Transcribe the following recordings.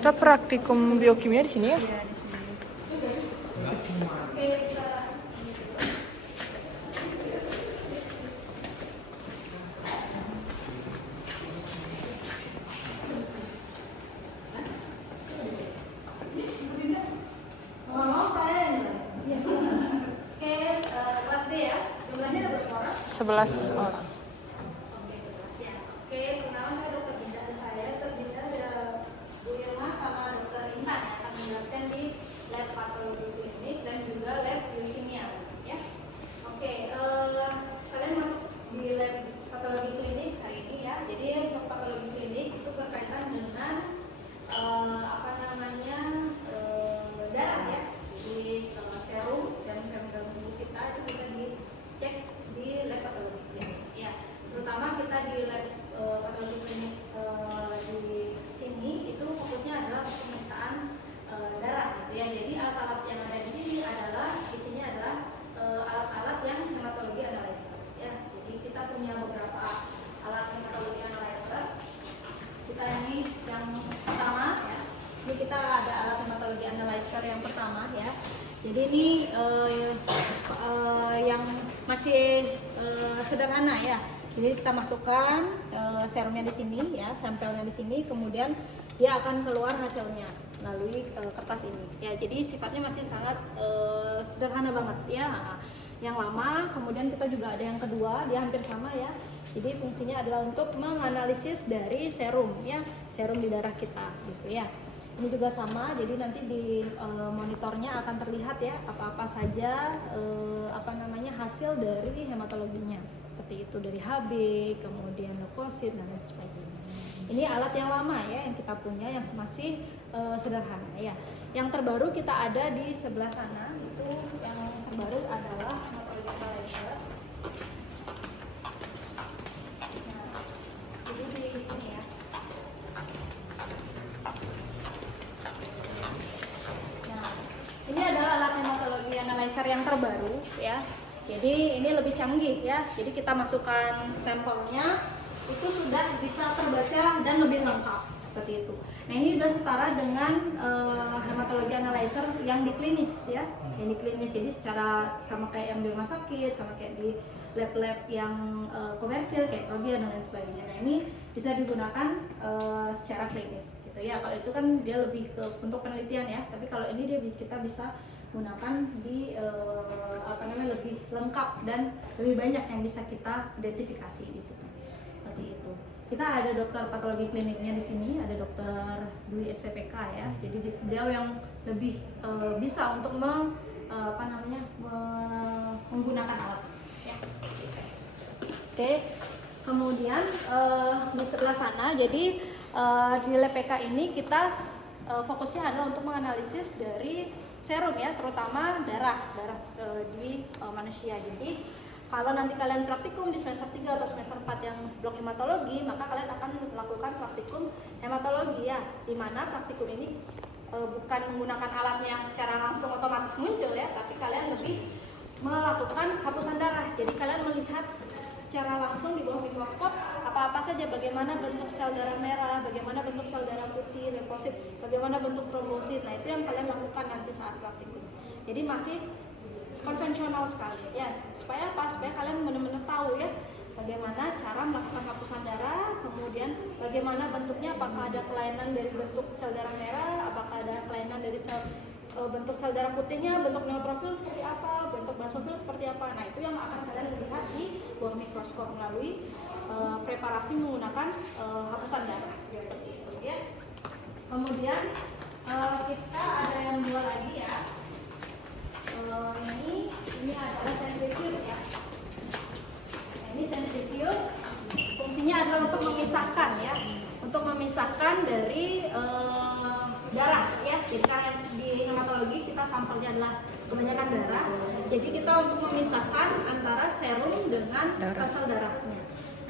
Kita praktikum biokimia di sini ya? Iya, di sini. Kelas D ya, jumlahnya ada berapa orang? 11 orang. Oke, pertama saya dokter Binda, dokter Binda ada Bu Irma sama dokter Intan yang akan menjelaskan di lab patologi klinik dan juga lab biokimia ya. Oke, kalian masuk di lab patologi klinik hari ini ya. Jadi untuk patologi klinik itu berkaitan dengan apa namanya darah ya. Jadi serum dalam tubuh kita itu bisa dicek di lab patologi klinik ya. Terutama kita di lab patologi klinik di sini itu fokusnya adalah pemeriksaan darah gitu ya. Jadi alat-alat yang ada di sini adalah isinya adalah alat-alat yang hematologi analyzer ya. Jadi kita punya beberapa alat hematologi analyzer. Kita ini yang pertama ya. Ini kita ada alat hematologi analyzer yang pertama ya. Jadi ini yang masih sederhana ya. Jadi kita masukkan serumnya di sini ya, sampelnya di sini, kemudian dia akan keluar hasilnya melalui kertas ini. Ya, jadi sifatnya masih sangat sederhana banget ya. Yang lama, kemudian kita juga ada yang kedua, dia hampir sama ya. Jadi fungsinya adalah untuk menganalisis dari serum ya, serum di darah kita gitu ya. Ini juga sama, jadi nanti di monitornya akan terlihat ya apa-apa saja hasil dari hematologinya. Seperti itu dari HB, kemudian leukosit dan lain sebagainya. Ini alat yang lama ya yang kita punya yang masih sederhana ya. Yang terbaru kita ada di sebelah sana, itu yang terbaru adalah hematologi analyzer. Nah, jadi di sini ya. Nah, ini adalah alat hematologi analyzer yang terbaru ya. Jadi ini lebih canggih ya. Jadi kita masukkan sampelnya itu sudah bisa terbaca dan lebih lengkap seperti itu. Nah ini sudah setara dengan hematologi analyzer yang di klinis ya, yang di klinis. Jadi secara sama kayak yang di rumah sakit, sama kayak di lab-lab yang komersil kayak Prodia dan lain sebagainya. Nah ini bisa digunakan secara klinis gitu ya. Kalau itu kan dia lebih ke untuk penelitian ya. Tapi kalau ini dia kita bisa gunakan di lebih lengkap dan lebih banyak yang bisa kita identifikasi di sini. Seperti itu. Kita ada dokter patologi kliniknya di sini, ada dokter Dwi SPPK ya. Jadi beliau yang lebih bisa untuk menggunakan alat ya. Oke. Kemudian di sebelah sana jadi di lab PK ini kita fokusnya adalah untuk menganalisis dari serum ya, terutama darah di manusia. Jadi kalau nanti kalian praktikum di semester 3 atau semester 4 yang blok hematologi, maka kalian akan melakukan praktikum hematologi ya, di mana praktikum ini bukan menggunakan alatnya yang secara langsung otomatis muncul ya, tapi kalian lebih melakukan hapusan darah. Jadi kalian melihat secara langsung di bawah mikroskop apa-apa saja, bagaimana bentuk sel darah merah, bagaimana bentuk sel darah putih, leukosit, bagaimana bentuk trombosit. Nah itu yang kalian lakukan nanti saat praktikum. Jadi masih konvensional sekali ya. Supaya apa? Supaya kalian benar-benar tahu ya bagaimana cara melakukan hapusan darah, kemudian bagaimana bentuknya, apakah ada kelainan dari bentuk sel darah merah, apakah ada kelainan dari bentuk sel darah putihnya, bentuk neutrofil seperti apa, bentuk basofil seperti apa. Nah itu yang akan kalian lihat di bawah mikroskop melalui preparasi menggunakan hapusan darah seperti itu ya. Kemudian kita ada yang dua lagi ya. Ini adalah centrifuge ya. Nah, ini centrifuge fungsinya adalah untuk memisahkan ya, untuk memisahkan dari darah ya. Jadi karena di hematologi kita sampelnya adalah kebanyakan darah, jadi kita untuk memisahkan antara serum dengan sel darahnya.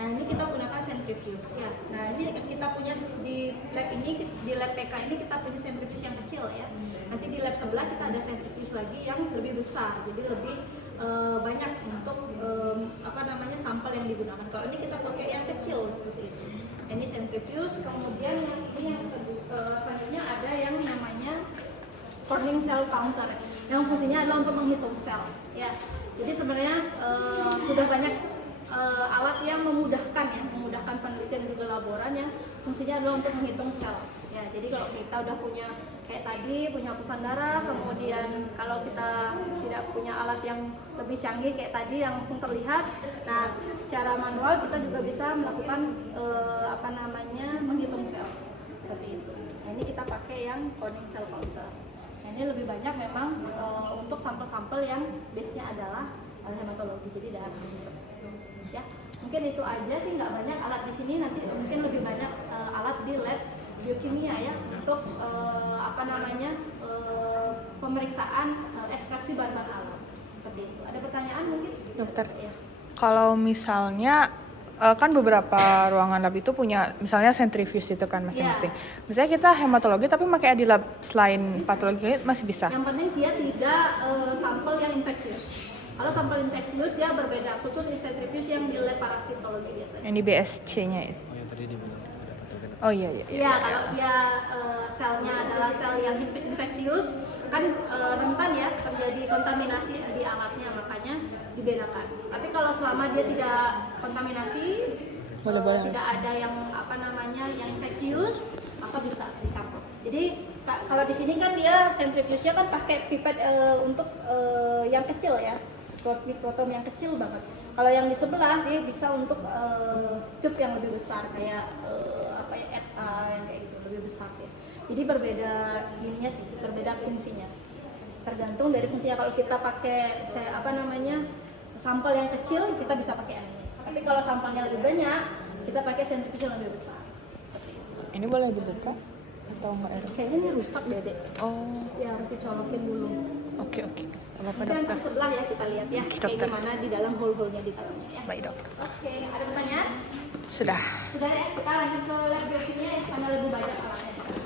Nah ini kita gunakan centrifuge ya. Nah ini kita punya di lab ini, di lab PK ini kita punya centrifuge yang kecil ya. Nanti di lab sebelah kita ada centrifuge lagi yang lebih besar, jadi lebih banyak untuk sampel yang gunakan. Kalau ini kita pakai yang kecil seperti itu. Ini centrifuge, kemudian yang ini yang selanjutnya ada yang namanya Corning cell counter, yang fungsinya adalah untuk menghitung sel. Ya, jadi sebenarnya sudah banyak alat yang memudahkan penelitian juga laboran yang fungsinya adalah untuk menghitung sel. Ya, jadi kalau kita udah punya kayak tadi punya hapusan darah, kemudian kalau kita tidak punya alat yang lebih canggih kayak tadi yang langsung terlihat, nah secara manual kita juga bisa melakukan menghitung sel seperti itu. Nah, ini kita pakai yang Corning cell counter. Nah, ini lebih banyak memang untuk sampel-sampel yang base-nya adalah hematologi, jadi darah. Ya, mungkin itu aja sih, nggak banyak alat di sini. Nanti mungkin lebih banyak alat di lab biokimia ya untuk pemeriksaan ekstraksi bahan-bahan alam seperti itu. Ada pertanyaan mungkin? Dokter, Ya. kalau misalnya kan beberapa ruangan lab itu punya misalnya centrifuge itu kan masing-masing. Misalnya kita hematologi tapi pakai di lab selain patologi masih bisa. Yang penting dia tidak sampel yang infeksius. Kalau sampel infeksius dia berbeda, khusus di centrifuge yang di lab parasitologi biasanya. Yang di BSC-nya itu. Oh, yang tadi dibilang tidak pathogen. Iya, kalau dia selnya adalah sel yang infeksius, kan rentan ya terjadi kontaminasi di alatnya, makanya dibedakan. Tapi kalau selama dia tidak kontaminasi, tidak ada yang yang infeksius, maka bisa dicampur. Jadi kalau di sini kan dia centrifuge-nya kan pakai pipet untuk yang kecil ya, mikrotom yang kecil banget. Kalau yang di sebelah dia bisa untuk tube yang lebih besar kayak ETA yang kayak gitu, lebih besar ya. Jadi berbeda ininya sih, berbeda fungsinya. Tergantung dari fungsinya. Kalau kita pakai sampel yang kecil, kita bisa pakai yang ini. Tapi kalau sampelnya lebih banyak, kita pakai centrifuge yang lebih besar. Seperti itu. Ini boleh dibuka atau enggak, Erin? Kayaknya ini rusak deh, Dek. Oh, Ya harus dicolokin dulu. oke. Apa Nanti yang dokter? sebelah ya kita lihat ya, Oke, kayak dokter. gimana di dalam hole-hole-nya di dalamnya ya. Baik, dokter. Oke, ada pertanyaan? Sudah. Sudah ya, kita lanjut ke lab biokimia yang sana lebih banyak alatnya.